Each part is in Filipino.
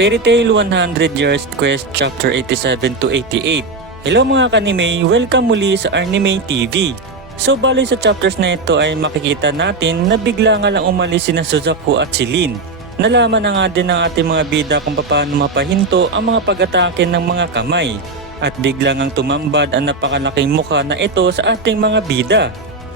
Fairy Tail 100 Years Quest Chapter 87 to 88. Hello mga kanime, welcome muli sa Anime TV. So bali sa chapters na ito ay makikita natin na bigla nga lang umalis sina Suzaku at si Lin. Nalaman na nga din ng ating mga bida kung paano mapahinto ang mga pag-atake ng mga kamay. At bigla ngang tumambad ang napakalaking mukha na ito sa ating mga bida.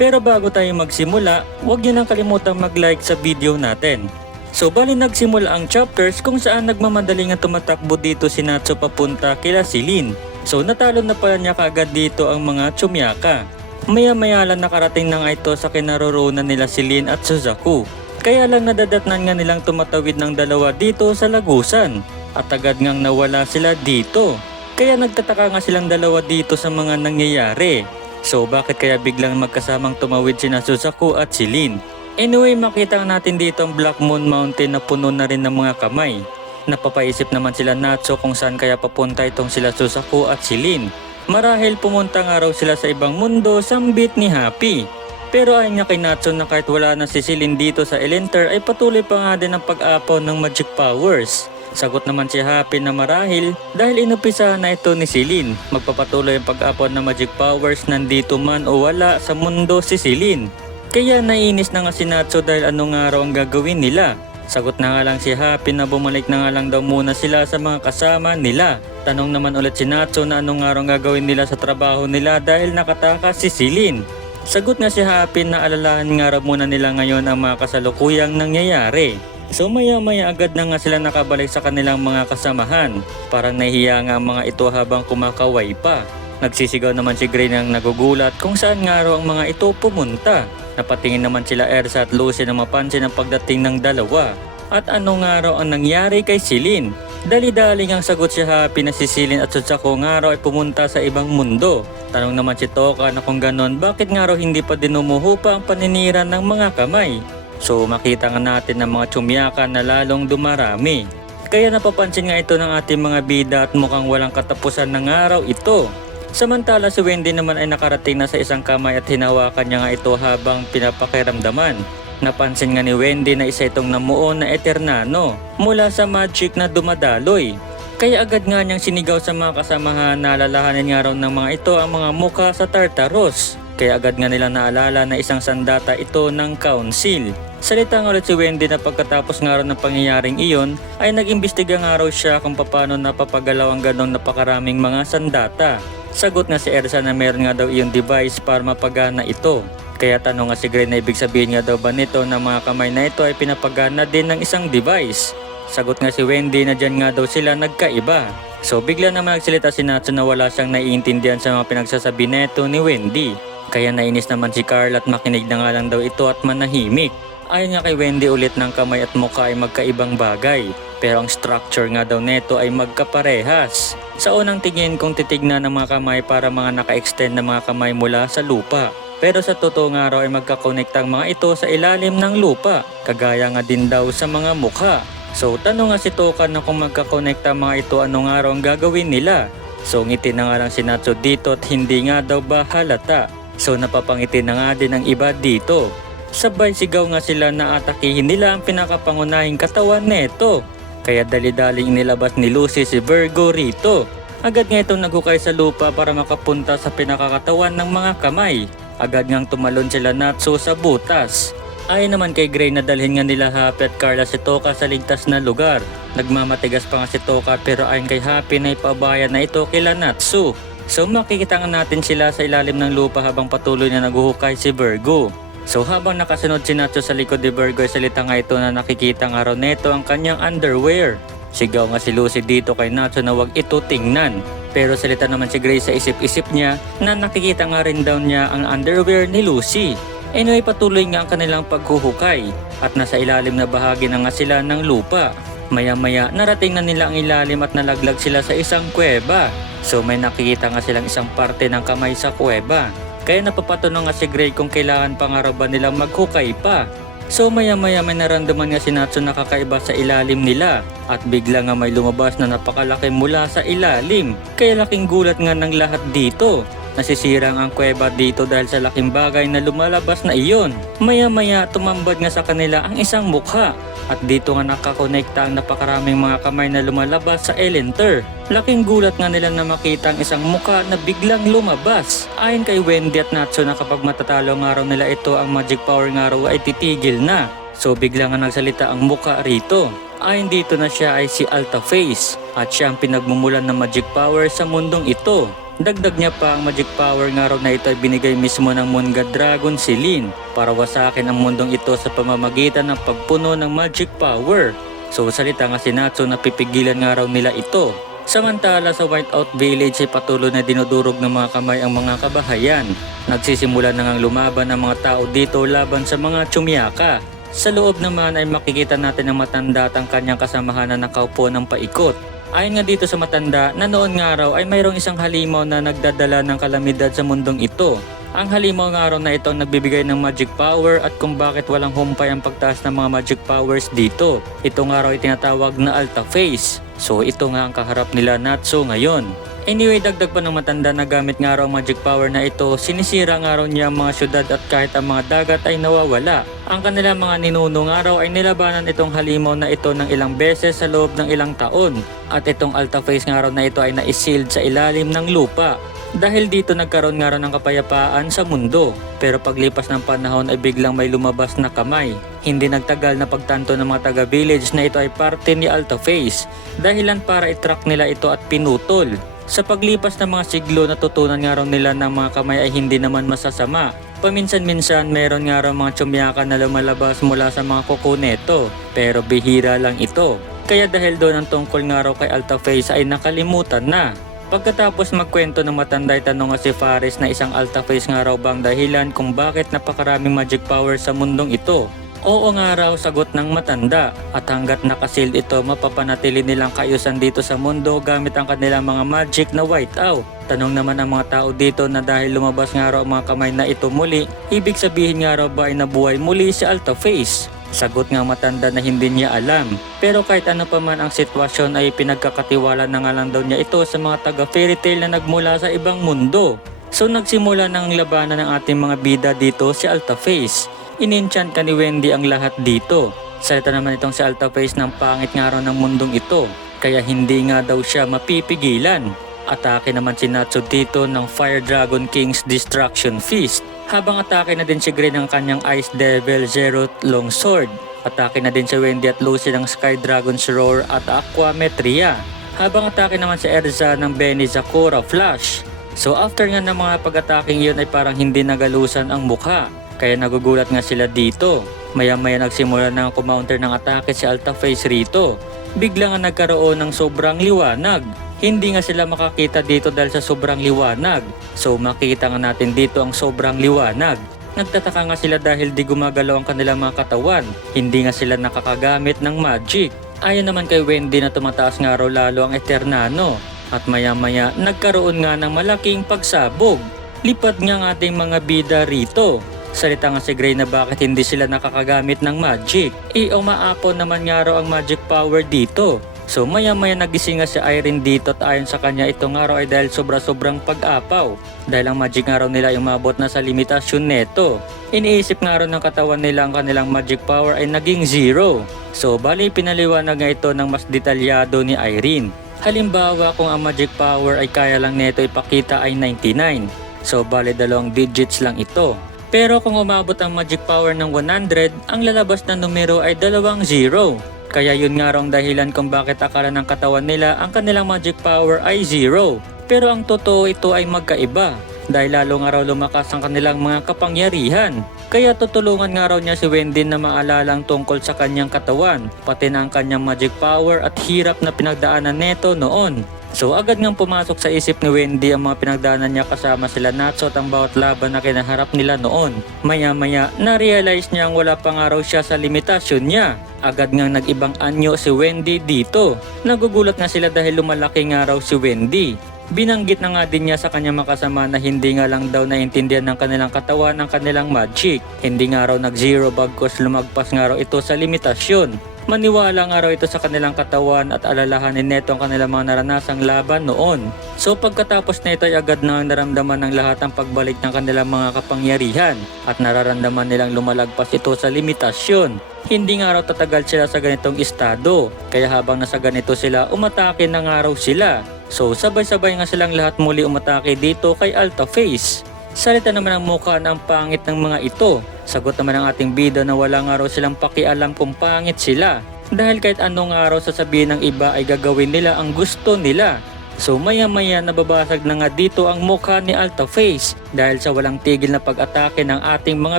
Pero bago tayo magsimula, huwag niyo nang kalimutang mag-like sa video natin. So bali nagsimula ang chapters kung saan nagmamadaling nga tumatakbo dito si Natsu papunta kila si Lin. So natalo na pala niya kaagad dito ang mga Chumyaka. Maya-maya lang nakarating na nga ito sa kinaroroonan nila si Lin at Suzaku. Kaya lang nadadatnan nga nilang tumatawid ng dalawa dito sa lagusan. At agad ngang nawala sila dito. Kaya nagtataka nga silang dalawa dito sa mga nangyayari. So bakit kaya biglang magkasamang tumawid sina Suzaku at si Lin? Anyway, makita natin dito ang Black Moon Mountain na puno na rin ng mga kamay. Napapaisip naman sila Natsu kung saan kaya papunta itong sila Suzaku at si Lin. Marahil pumunta nga raw sila sa ibang mundo sambit ni Happy. Pero ayon niya kay Natsu na kahit wala na si Lin dito sa Elenter ay patuloy pa nga din ang pag-apaw ng magic powers. Sagot naman si Happy na marahil dahil inumpisahan na ito ni Lin. Magpapatuloy ang pag-apaw ng magic powers nandito man o wala sa mundo si Lin. Kaya naiinis na nga si Natsu dahil ano nga raw ang gagawin nila. Sagot na nga lang si Happy na bumalik na nga lang daw muna sila sa mga kasama nila. Tanong naman ulit si Natsu na ano nga raw ang gagawin nila sa trabaho nila dahil nakatakas si Lin. Sagot nga si Happy na alalahan nga raw muna nila ngayon ang mga kasalukuyang nangyayari. So maya-maya agad na nga sila nakabalik sa kanilang mga kasamahan. Parang nahihiya nga ang mga ito habang kumakaway pa. Nagsisigaw naman si Gray nang nagugulat kung saan nga raw ang mga ito pumunta. Napatingin naman sila Erza at Lucy na mapansin ang pagdating ng dalawa. At ano nga raw ang nangyari kay Lin? Dali-daling ang sagot si Happy na si Lin at Suzaku nga raw ay pumunta sa ibang mundo. Tanong naman si Toka na kung ganon bakit nga raw hindi pa dinumuho pa ang paninira ng mga kamay. So makita nga natin ang mga Chumyaka na lalong dumarami. Kaya napapansin nga ito ng ating mga bida at mukhang walang katapusan ng araw ito. Samantala si Wendy naman ay nakarating na sa isang kamay at hinawakan niya nga ito habang pinapakiramdaman. Napansin nga ni Wendy na isa itong namuo na Eternano mula sa magic na dumadaloy. Kaya agad nga niyang sinigaw sa mga kasamahan na alalahanin nga raw ng mga ito ang mga mukha sa Tartaros. Kaya agad nga nilang naalala na isang sandata ito ng council. Salita nga ulit si Wendy na pagkatapos nga raw ng pangyayaring iyon ay nag-imbestiga nga raw siya kung paano napapagalaw ang ganong napakaraming mga sandata. Sagot nga si Erza na meron nga daw iyong device para mapagana ito. Kaya tanong nga si Gray na ibig sabihin nga daw ba nito na mga kamay na ito ay pinapagana din ng isang device. Sagot nga si Wendy na dyan nga daw sila nagkaiba. So bigla naman nagsalita si Natsu na wala siyang naiintindihan sa mga pinagsasabi neto ni Wendy. Kaya nainis naman si Carl at makinig na nga lang daw ito at manahimik. Ayon nga kay Wendy ulit ng kamay at mukha ay magkaibang bagay. Pero ang structure nga daw neto ay magkaparehas. Sa unang tingin kung titignan ng mga kamay para mga naka-extend na mga kamay mula sa lupa. Pero sa totoo nga raw ay magkakonekta ang mga ito sa ilalim ng lupa. Kagaya nga din daw sa mga mukha. So tanong nga si Toka na kung magkakonekta ang mga ito ano nga raw ang gagawin nila. So ngiti na nga lang si Natsu dito at hindi nga daw ba halata. So napapangiti na nga din ang iba dito. Sabay sigaw nga sila na atakihin nila ang pinakapangunahing katawan neto. Kaya dali-daling inilabas ni Lucy si Virgo rito. Agad nga itong naghukay sa lupa para makapunta sa pinakakatawan ng mga kamay. Agad ngang tumalon sila Natsu sa butas. Ayon naman kay Gray na dalhin nga nila Happy at Carla si Toka sa ligtas na lugar. Nagmamatigas pa nga si Toka pero ayon kay Happy na ipabayan na ito kila Natsu. So makikita nga natin sila sa ilalim ng lupa habang patuloy na naghuhukay si Virgo. So habang nakasunod si Natsu sa likod ni Virgo ay salita nga ito na nakikita nga raw neto ang kanyang underwear. Sigaw nga si Lucy dito kay Natsu na wag ito tingnan. Pero salita naman si Gray sa isip-isip niya na nakikita nga rin daw niya ang underwear ni Lucy. Anyway patuloy nga ang kanilang paghuhukay at nasa ilalim na bahagi na nga sila ng lupa. Maya-maya narating na nila ang ilalim at nalaglag sila sa isang kuweba. So may nakikita nga silang isang parte ng kamay sa kuweba. Kaya napapatanong nga si Gray kung kailangan pa nga raw ba nilang maghukay pa. So maya-maya may naramdaman nga si Natsu na kakaiba sa ilalim nila. At bigla nga may lumabas na napakalaki mula sa ilalim. Kaya laking gulat nga ng lahat dito. Nasisira ang kuweba dito dahil sa laking bagay na lumalabas na iyon. Maya-maya tumambad nga sa kanila ang isang mukha. At dito nga nakakonekta ang napakaraming mga kamay na lumalabas sa Elenter. Laking gulat nga nila na makita ang isang mukha na biglang lumabas. Ayon kay Wendy at Natsu na kapag matatalo nga raw nila ito ang magic power nga raw ay titigil na. So bigla nga nagsalita ang mukha rito. Ayon dito na siya ay si Altaface at siya ang pinagmumulan ng magic power sa mundong ito. Dagdag niya pa ang magic power nga raw na ito ay binigay mismo ng Moon God Dragon si Lin para wasakin ang mundong ito sa pamamagitan ng pagpuno ng magic power. So salita nga si Natsu na pipigilan nga raw nila ito. Samantala sa Whiteout Village ay patuloy na dinudurog ng mga kamay ang mga kabahayan. Nagsisimula na ngang lumaban ang mga tao dito laban sa mga Chumyaka. Sa loob naman ay makikita natin ang matanda at ang kanyang kasamahan na nakaupo ng paikot. Ayon nga dito sa matanda na noon nga raw ay mayroong isang halimaw na nagdadala ng kalamidad sa mundong ito. Ang halimaw nga raw na ito ang nagbibigay ng magic power at kung bakit walang humpay ang pagtaas ng mga magic powers dito. Ito nga raw ay tinatawag na Altaface. So ito nga ang kaharap nila Natsu ngayon. Anyway, dagdag pa ng matanda na gamit nga raw magic power na ito, sinisira nga raw niya ang mga syudad at kahit ang mga dagat ay nawawala. Ang kanilang mga ninuno nga raw ay nilabanan itong halimaw na ito ng ilang beses sa loob ng ilang taon. At itong Altaface nga raw na ito ay na-sealed sa ilalim ng lupa. Dahil dito nagkaroon nga raw ng kapayapaan sa mundo. Pero paglipas ng panahon ay biglang may lumabas na kamay. Hindi nagtagal na pagtanto ng mga taga-village na ito ay parte ni Altaface. Dahilan para i-track nila ito at pinutol. Sa paglipas ng mga siglo natutunan nga raw nila ng mga kamay ay hindi naman masasama. Paminsan-minsan meron nga raw mga Chumyaka na lumalabas mula sa mga kuko neto, pero bihira lang ito. Kaya dahil doon ang tungkol nga raw kay Altaface ay nakalimutan na. Pagkatapos magkwento ng matanda ay tanong nga si Faris na isang Altaface nga raw bang dahilan kung bakit napakaraming magic power sa mundong ito. Oo nga raw sagot ng matanda at hanggat nakasealed ito mapapanatili nilang kaayusan dito sa mundo gamit ang kanilang mga magic na whiteout. Tanong naman ang mga tao dito na dahil lumabas nga raw ang mga kamay na ito muli, ibig sabihin nga raw ba ay nabuhay muli si Altaface? Sagot nga matanda na hindi niya alam. Pero kahit ano pa man ang sitwasyon ay pinagkakatiwala na nga lang daw niya ito sa mga taga fairy tale na nagmula sa ibang mundo. So nagsimula ng labanan ng ating mga bida dito si Altaface. Ininchant ka ni Wendy ang lahat dito. Salita naman itong si Altaface ng pangit nga raw ng mundong ito. Kaya hindi nga daw siya mapipigilan. Atake naman si Natsu dito ng Fire Dragon King's Destruction Feast. Habang atake na din si Grey ng kanyang Ice Devil Zero Longsword. Atake na din si Wendy at Lucy ng Sky Dragon's Roar at Aqua Metria. Habang atake naman si Erza ng Benny Zakura Flash. So after nga ng mga pag-ataking yun ay parang hindi nagalusan ang mukha. Kaya nagugulat nga sila dito. Maya-maya nagsimula na kumounter ng atake si Altaface rito. Bigla nga nagkaroon ng sobrang liwanag. Hindi nga sila makakita dito dahil sa sobrang liwanag. So makita nga natin dito ang sobrang liwanag. Nagtataka nga sila dahil di gumagalaw ang kanilang mga katawan. Hindi nga sila nakakagamit ng magic. Ayon naman kay Wendy na tumataas nga raw lalo ang Eternano. At maya-maya nagkaroon nga ng malaking pagsabog. Lipad nga ang ating mga bida rito. Salita nga si Grey na bakit hindi sila nakakagamit ng magic. Umaapon naman nga raw ang magic power dito. So maya-maya nagising nga si Irene dito at ayon sa kanya ito nga raw ay dahil sobra-sobrang pag-apaw. Dahil ang magic nga raw nila ay umabot na sa limitasyon neto. Iniisip nga raw ng katawan nila ang kanilang magic power ay naging zero. So bali pinaliwanag nga ito ng mas detalyado ni Irene. Halimbawa kung ang magic power ay kaya lang neto ipakita ay 99. So bali 2 digits lang ito. Pero kung umabot ang magic power ng 100, ang lalabas na numero ay 2 zero. Kaya yun nga raw ang dahilan kung bakit akala ng katawan nila ang kanilang magic power ay 0. Pero ang totoo ito ay magkaiba. Dahil lalo nga raw lumakas ang kanilang mga kapangyarihan. Kaya tutulungan nga raw niya si Wendy na maalala ang tungkol sa kanyang katawan, pati na ang kanyang magic power at hirap na pinagdaanan neto noon. So agad ngang pumasok sa isip ni Wendy ang mga pinagdaanan niya kasama sila Natsu at ang bawat laban na kinaharap nila noon. Maya-maya na-realize niya ang wala pa nga raw siya sa limitasyon niya. Agad ngang nag-ibang anyo si Wendy dito. Nagugulat nga sila dahil lumalaki nga raw si Wendy. Binanggit na nga din niya sa kanyang makasama na hindi nga lang daw naintindihan ng kanilang katawan ang kanilang magic. Hindi nga raw nag-zero bagkos lumagpas nga raw ito sa limitasyon. Maniwala ang araw ito sa kanilang katawan at alalahanin neto ang kanilang mga naranasang laban noon. So pagkatapos na ito ay agad na naramdaman ng lahat ang pagbalik ng kanilang mga kapangyarihan at nararamdaman nilang lumalagpas ito sa limitasyon. Hindi nga raw tatagal sila sa ganitong estado, kaya habang nasa ganito sila umatake ng araw sila. So sabay-sabay nga silang lahat muli umatake dito kay Alta Face. Salita naman ang mukha ng pangit ng mga ito. Sagot naman ang ating bida na wala nga raw silang pakialam kung pangit sila. Dahil kahit anong araw sasabihin ng iba ay gagawin nila ang gusto nila. So maya-maya nababasag na nga dito ang mukha ni Alta Face dahil sa walang tigil na pag-atake ng ating mga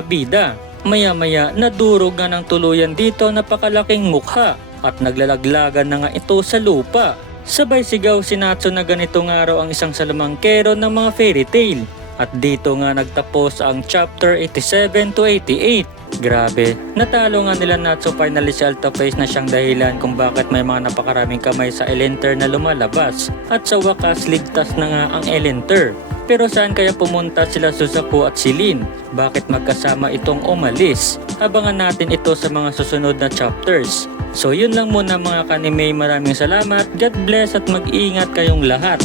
bida. Maya-maya nadurog nga ng tuluyan dito napakalaking mukha at naglalaglagan na nga ito sa lupa. Sabay sigaw si Natsu na ganitong araw ang isang salamangkero ng mga fairy tale. At dito nga nagtapos ang chapter 87 to 88. Grabe, natalo nga nila Natsu finally si Alta Face na siyang dahilan kung bakit may mga napakaraming kamay sa Elenter na lumalabas. At sa wakas ligtas na nga ang Elenter. Pero saan kaya pumunta sila Suzaku at si Lin? Bakit magkasama itong umalis? Abangan natin ito sa mga susunod na chapters. So yun lang muna mga kanime, maraming salamat, God bless at mag-iingat kayong lahat.